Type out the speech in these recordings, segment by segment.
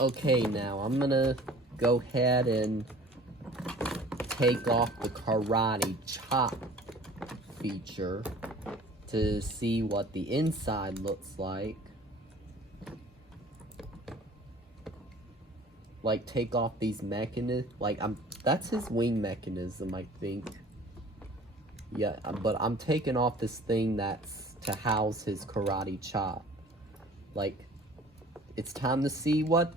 Okay, now I'm gonna go ahead and take off the karate chop feature to see what the inside looks like. Like, take off these mechanisms. Like, that's his wing mechanism, I think. Yeah, but I'm taking off this thing that's to house his karate chop. Like, it's time to see what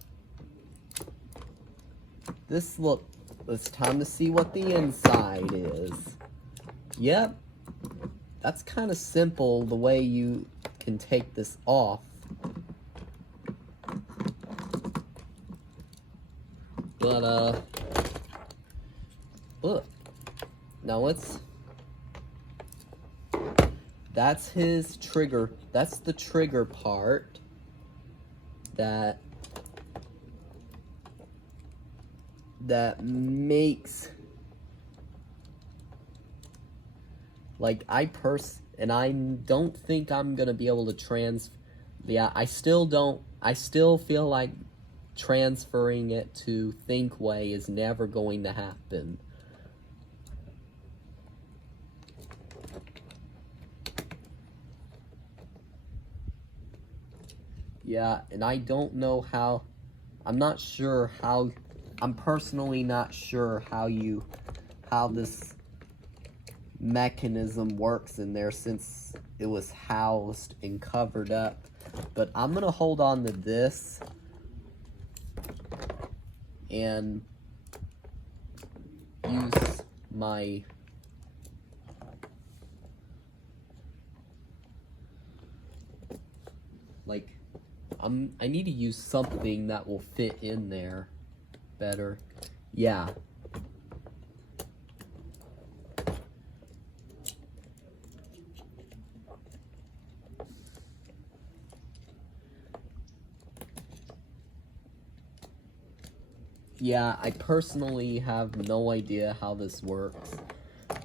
it's time to see what the inside is. Yep, that's kind of simple the way you can take this off. But, look. Now that's his trigger. That's the trigger part that makes, like, I don't think I'm gonna be able to I still feel like transferring it to Thinkway is never going to happen. Yeah, and I don't know how, I'm personally not sure how this mechanism works in there since it was housed and covered up. But I'm gonna hold on to this and use my I need to use something that will fit in there better. Yeah. Yeah, I personally have no idea how this works.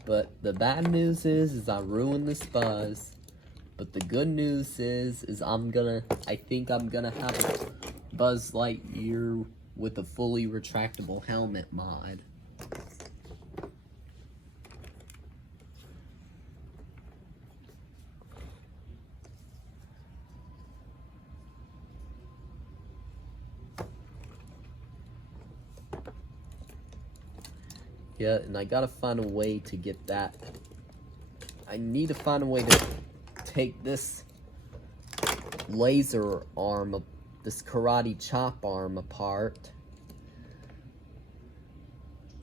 But the bad news is I ruined this buzz. But the good news is I think I'm gonna have a Buzz Lightyear with a fully retractable helmet mod. Yeah, and I gotta find a way to get that. I need to find a way to take this laser arm, this karate chop arm apart.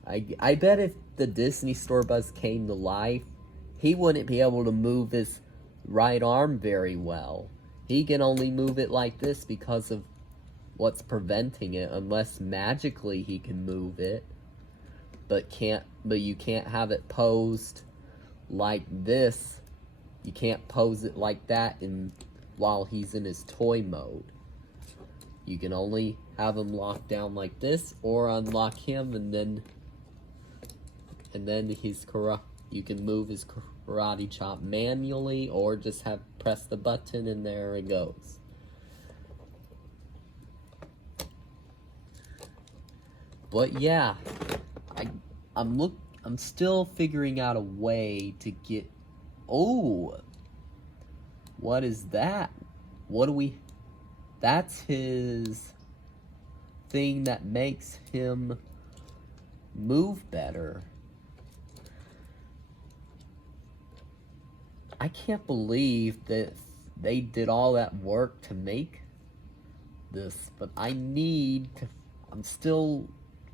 I bet if the Disney Store Buzz came to life, he wouldn't be able to move his right arm very well. He can only move it like this because of what's preventing it, unless magically he can move it. But you can't have it posed like this. You can't pose it like that while he's in his toy mode. You can only have him locked down like this, or unlock him and then you can move his karate chop manually, or just press the button and there it goes. But yeah, I'm still figuring out a way to get. Oh, what is that? That's his thing that makes him move better. I can't believe that they did all that work to make this, but I'm still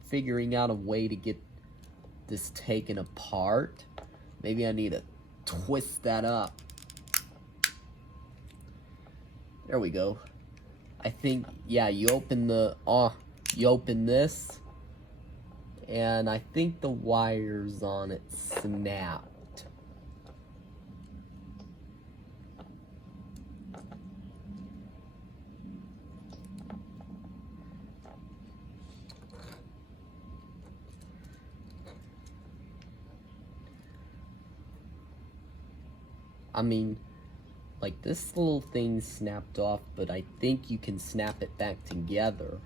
figuring out a way to get this taken apart. Maybe I need to twist that up. There we go. I think, yeah, you open this, and I think the wires on it snapped. I mean, this little thing snapped off, but I think you can snap it back together.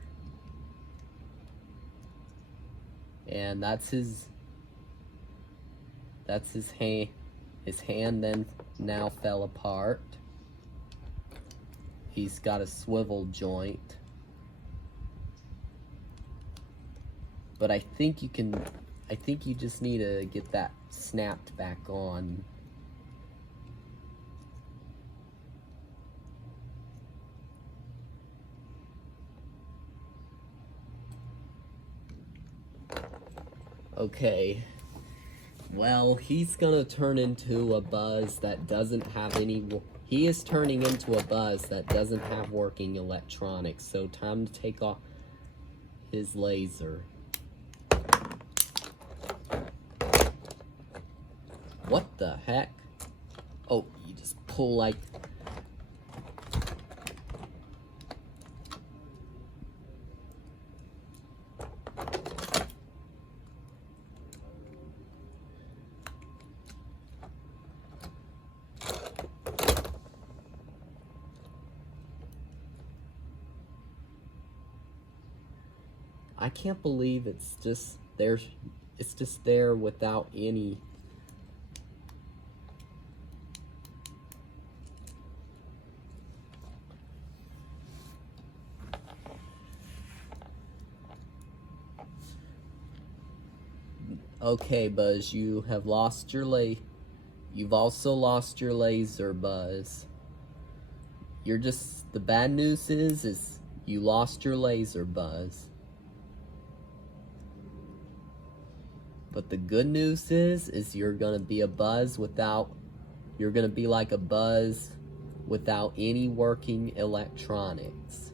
And that's his hand. His hand then now fell apart. He's got a swivel joint. But I think you just need to get that snapped back on. Okay. Well, he's gonna turn into a Buzz that doesn't have any... He is turning into a Buzz that doesn't have working electronics, so time to take off his laser. What the heck? Oh, you just pull like... I can't believe it's just there. It's just there without any... Okay, Buzz, you have lost your You've also lost your laser, Buzz. You're just... The bad news is you lost your laser, Buzz. But the good news is you're gonna be a Buzz without... You're gonna be like a Buzz without any working electronics.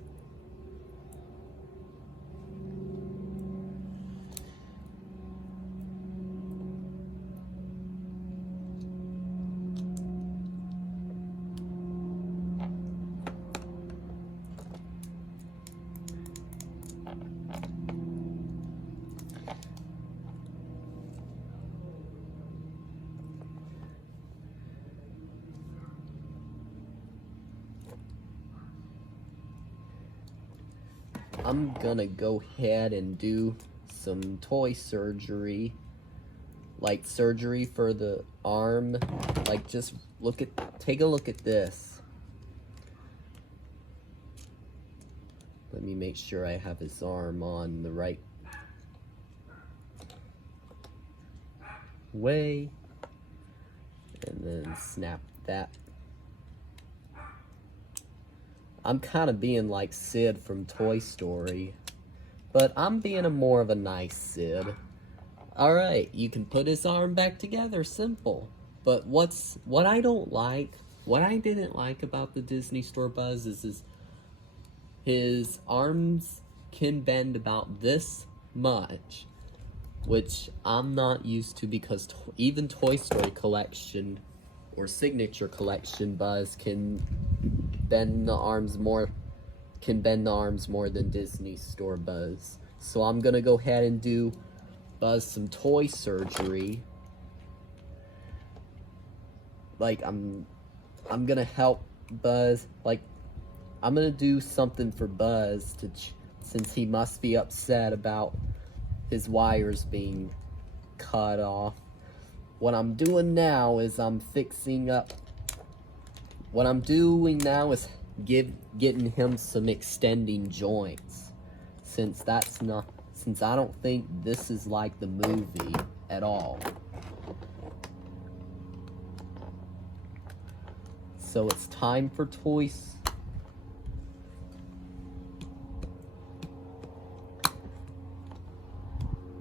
I'm gonna go ahead and do some toy surgery, like surgery for the arm. Like, just take a look at this. Let me make sure I have his arm on the right way, and then snap that. I'm kind of being like Sid from Toy Story, but I'm being more of a nice Sid. Alright, you can put his arm back together, simple. But what I didn't like about the Disney Store Buzz is his arms can bend about this much, which I'm not used to, because even Toy Story Collection or Signature Collection Buzz can bend the arms more than Disney Store Buzz. So I'm gonna go ahead and do Buzz some toy surgery. Like, I'm gonna help Buzz. Like, I'm gonna do something for Buzz since he must be upset about his wires being cut off. What I'm doing now is getting him some extending joints, since I don't think this is like the movie at all. So it's time for toys.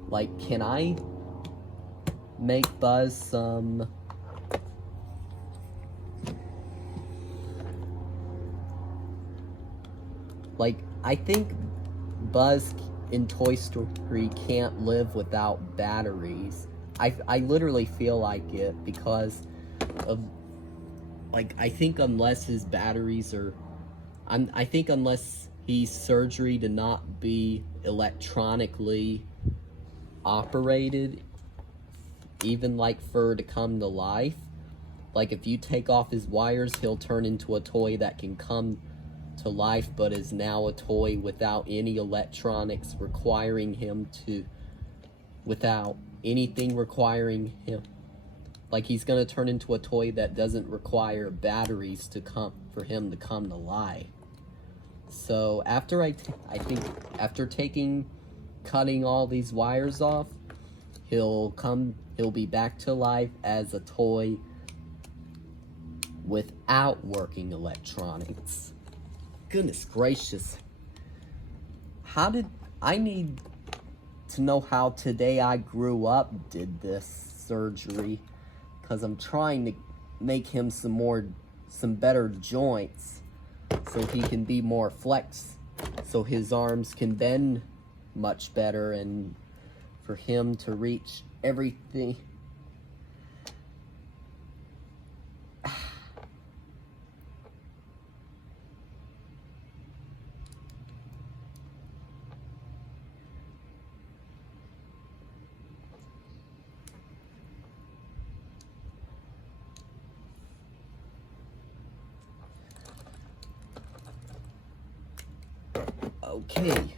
Like, can I make Buzz some... Like, I think Buzz in Toy Story can't live without batteries. I literally feel like it, because of... Like, I think unless his batteries are... I think unless he's surgery to not be electronically operated, even like for to come to life, like if you take off his wires, he'll turn into a toy that can come to life, but is now a toy without any electronics, requiring him to without anything requiring him. Like, he's gonna turn into a toy that doesn't require batteries to come for him to come to life. So after I think after cutting all these wires off, he'll be back to life as a toy without working electronics. Goodness gracious. I need to know how Today I Grew Up did this surgery, because I'm trying to make him some better joints so he can be more flex, so his arms can bend much better, and for him to reach everything. Okay,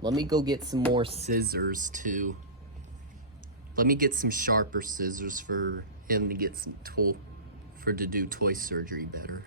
let me go get some more scissors too. Let me get some sharper scissors for him to get some to do toy surgery better.